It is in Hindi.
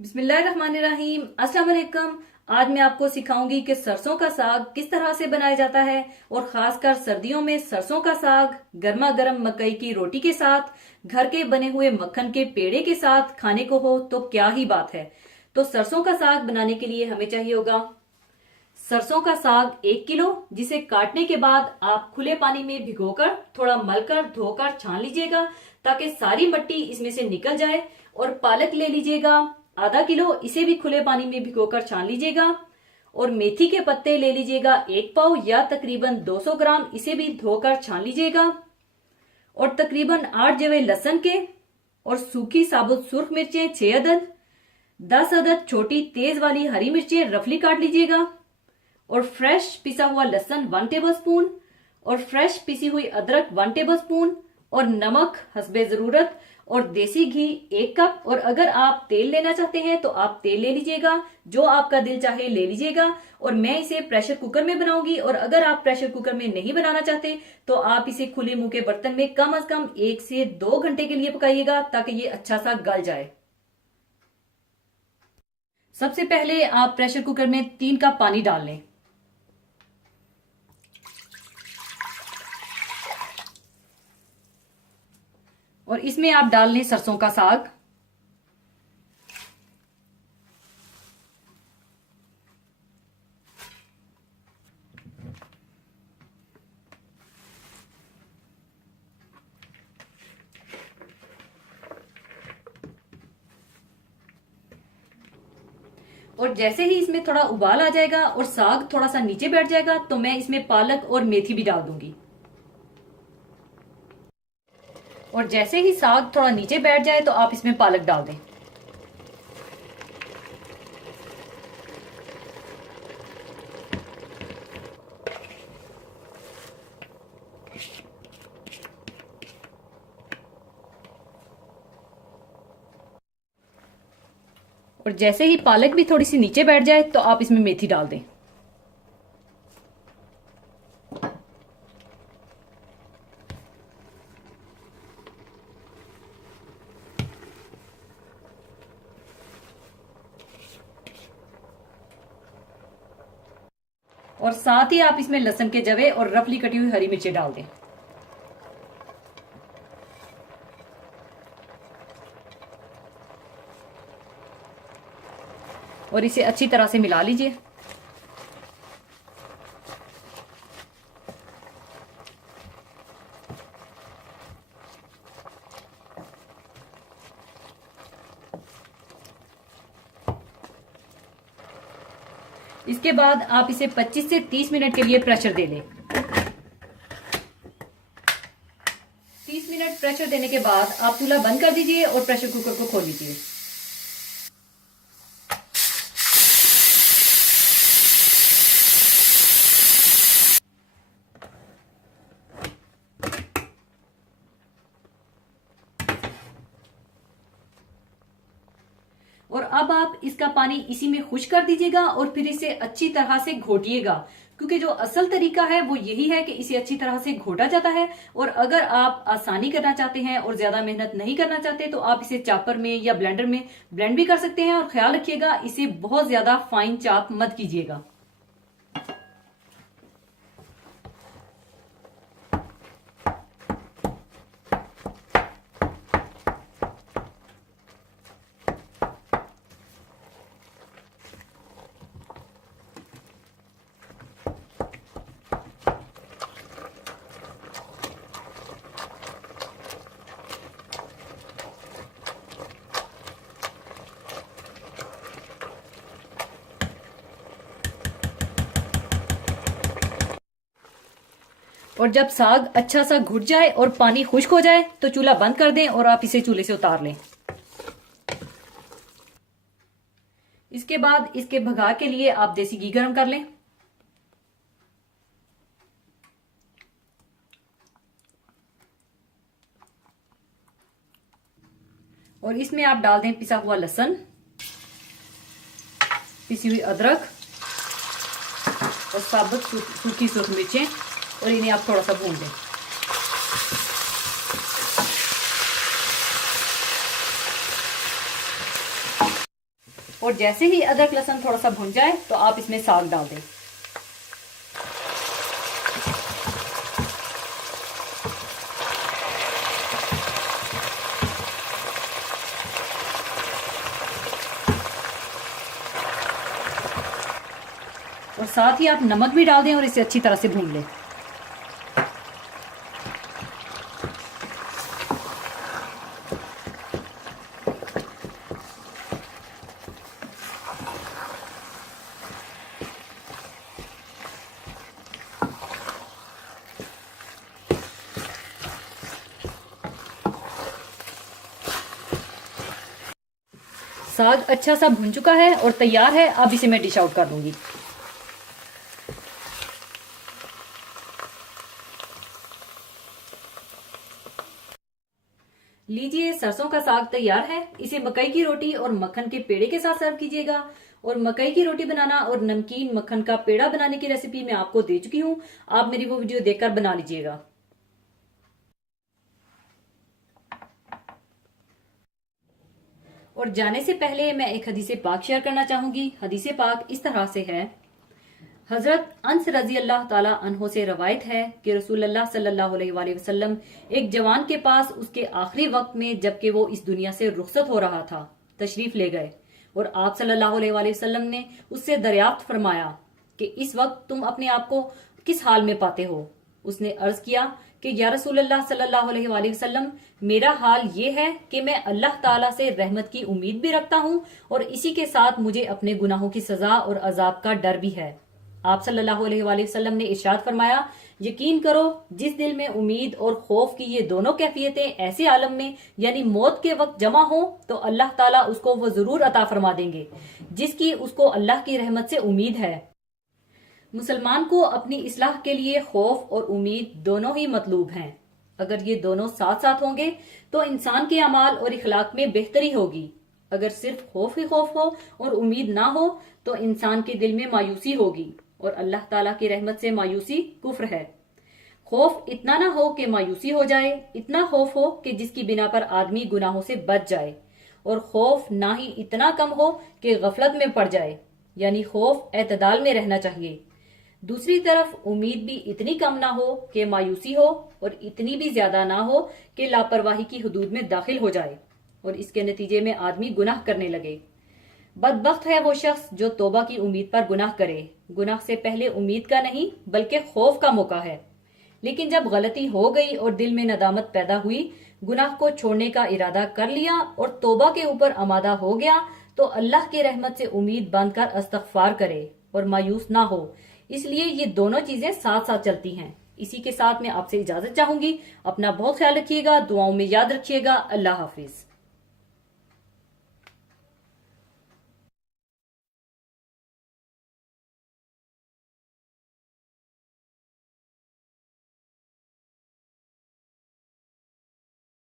बिस्मिल्लाहिर्रहमानिर्रहीम। अस्सलाम वालेकुम। आज मैं आपको सिखाऊंगी कि सरसों का साग किस तरह से बनाया जाता है और खासकर सर्दियों में सरसों का साग गर्मा गर्म मकई की रोटी के साथ घर के बने हुए मक्खन के पेड़े के साथ खाने को हो तो क्या ही बात है। तो सरसों का साग बनाने के लिए हमें चाहिए होगा सरसों का साग 1 किलो, जिसे काटने के बाद आप खुले पानी में भिगोकर थोड़ा मलकर धोकर छान लीजिएगा ताकि सारी मट्टी इसमें से निकल जाए। और पालक ले लीजिएगा ½ किलो, इसे भी खुले पानी में भिगोकर छान लीजिएगा। और मेथी के पत्ते ले लीजिएगा 1 पाव या तकरीबन 200 ग्राम, इसे भी धोकर छान लीजिएगा। और तकरीबन 8 जवे लहसुन के और सूखी साबुत सुर्ख मिर्चें 6 अदद, 10 अदद छोटी तेज वाली हरी मिर्चें रफली काट लीजिएगा। और फ्रेश पिसा हुआ लहसुन 1 टेबल स्पून और फ्रेश पिसी हुई अदरक 1 टेबल स्पून और नमक हस्बे जरूरत और देसी घी 1 कप। और अगर आप तेल लेना चाहते हैं तो आप तेल ले लीजिएगा, जो आपका दिल चाहे ले लीजिएगा। और मैं इसे प्रेशर कुकर में बनाऊंगी, और अगर आप प्रेशर कुकर में नहीं बनाना चाहते तो आप इसे खुले मुंह के बर्तन में कम से कम 1 से 2 घंटे के लिए पकाइएगा ताकि ये अच्छा सा गल जाए। सबसे पहले आप प्रेशर कुकर में 3 कप पानी डाल लें। और इसमें आप डाल लें सरसों का साग। और जैसे ही इसमें थोड़ा उबाल आ जाएगा और साग थोड़ा सा नीचे बैठ जाएगा तो मैं इसमें पालक और मेथी भी डाल दूंगी। और जैसे ही साग थोड़ा नीचे बैठ जाए तो आप इसमें पालक डाल दें। और जैसे ही पालक भी थोड़ी सी नीचे बैठ जाए तो आप इसमें मेथी डाल दें। और साथ ही आप इसमें लहसुन के जवे और रफली कटी हुई हरी मिर्चें डाल दें। और इसे अच्छी तरह से मिला लीजिए। इसके बाद आप इसे 25 से 30 मिनट के लिए प्रेशर दे लें। 30 मिनट प्रेशर देने के बाद आप चूल्हा बंद कर दीजिए और प्रेशर कुकर को खोल लीजिए। और अब आप इसका पानी इसी में खुश कर दीजिएगा और फिर इसे अच्छी तरह से घोटिएगा, क्योंकि जो असल तरीका है वो यही है कि इसे अच्छी तरह से घोटा जाता है। और अगर आप आसानी करना चाहते हैं और ज्यादा मेहनत नहीं करना चाहते तो आप इसे चॉपर में या ब्लेंडर में ब्लेंड भी कर सकते हैं। और ख्याल रखिएगा इसे बहुत ज्यादा फाइन चॉप मत कीजिएगा। और जब साग अच्छा सा घुट जाए और पानी खुश्क हो जाए तो चूल्हा बंद कर दें और आप इसे चूल्हे से उतार लें। इसके बाद इसके भगा के लिए आप देसी घी गरम कर लें। और इसमें आप डाल दें पिसा हुआ लहसुन, पिसी हुई अदरक और साबुत सूखी सुर्ख मिर्चें, और इन्हें आप थोड़ा सा भून दें। और जैसे ही अदरक लहसुन थोड़ा सा भुन जाए तो आप इसमें साग डाल दें। और साथ ही आप नमक भी डाल दें और इसे अच्छी तरह से भून लें। साग अच्छा सा भुन चुका है और तैयार है। अब इसे मैं डिश आउट कर दूंगी। लीजिए, सरसों का साग तैयार है। इसे मकई की रोटी और मक्खन के पेड़े के साथ सर्व कीजिएगा। और मकई की रोटी बनाना और नमकीन मक्खन का पेड़ा बनाने की रेसिपी मैं आपको दे चुकी हूँ। आप मेरी वो वीडियो देखकर बना लीजिएगा। और जाने से पहले मैं एक हदीस पाक शेयर करना चाहूंगी। हदीस पाक इस तरह से है। हजरत अंस रजी अल्लाह ताला अन्हो से रवायत है कि रसूलुल्लाह सल्लल्लाहु अलैहि वसल्लम एक जवान के पास उसके आखिरी वक्त में जबकि वो इस दुनिया से रुखसत हो रहा था तशरीफ ले गए और आप सल्लल्लाहु अलैहि वसल्लम ने उससे दरियाफ्त फरमाया कि इस वक्त तुम अपने आप को किस हाल में पाते हो। उसने अर्ज किया कि या रसूलुल्लाह सल्लल्लाहु अलैहि वसल्लम, मेरा हाल ये है कि मैं अल्लाह ताला से रहमत की उम्मीद भी रखता हूँ और इसी के साथ मुझे अपने गुनाहों की सजा और अजाब का डर भी है। आप सल्लल्लाहु अलैहि वसल्लम ने इरशाद फरमाया, यकीन करो जिस दिल में उम्मीद और खौफ की ये दोनों कैफियतें ऐसे आलम में यानी मौत के वक्त जमा हो तो अल्लाह ताला उसको वो जरूर अता फरमा देंगे जिसकी उसको अल्लाह की रहमत से उम्मीद है। मुसलमान को अपनी इस्लाह के लिए खौफ और उम्मीद दोनों ही मतलूब हैं। अगर ये दोनों साथ साथ होंगे तो इंसान के अमाल और इखलाक में बेहतरी होगी। अगर सिर्फ खौफ ही खौफ हो और उम्मीद ना हो तो इंसान के दिल में मायूसी होगी और अल्लाह ताला की रहमत से मायूसी कुफ्र है। खौफ इतना ना हो कि मायूसी हो जाए, इतना खौफ हो कि जिसकी बिना पर आदमी गुनाहों से बच जाए, और खौफ ना ही इतना कम हो कि गफलत में पड़ जाए, यानी खौफ एतदाल में रहना चाहिए। दूसरी तरफ उम्मीद भी इतनी कम ना हो कि मायूसी हो और इतनी भी ज्यादा ना हो कि लापरवाही की हुदूद में दाखिल हो जाए और इसके नतीजे में आदमी गुनाह करने लगे। बदबख्त है वो शख्स जो तौबा की उम्मीद पर गुनाह करे। गुनाह से पहले उम्मीद का नहीं बल्कि खौफ का मौका है। लेकिन जब गलती हो गई और दिल में नदामत पैदा हुई, गुनाह को छोड़ने का इरादा कर लिया और तौबा के ऊपर आमादा हो गया तो अल्लाह की रहमत से उम्मीद बांधकर इस्तगफार करे और मायूस ना हो। इसलिए ये दोनों चीजें साथ साथ चलती हैं। इसी के साथ मैं आपसे इजाजत चाहूंगी। अपना बहुत ख्याल रखिएगा, दुआओं में याद रखिएगा। अल्लाह हाफिज।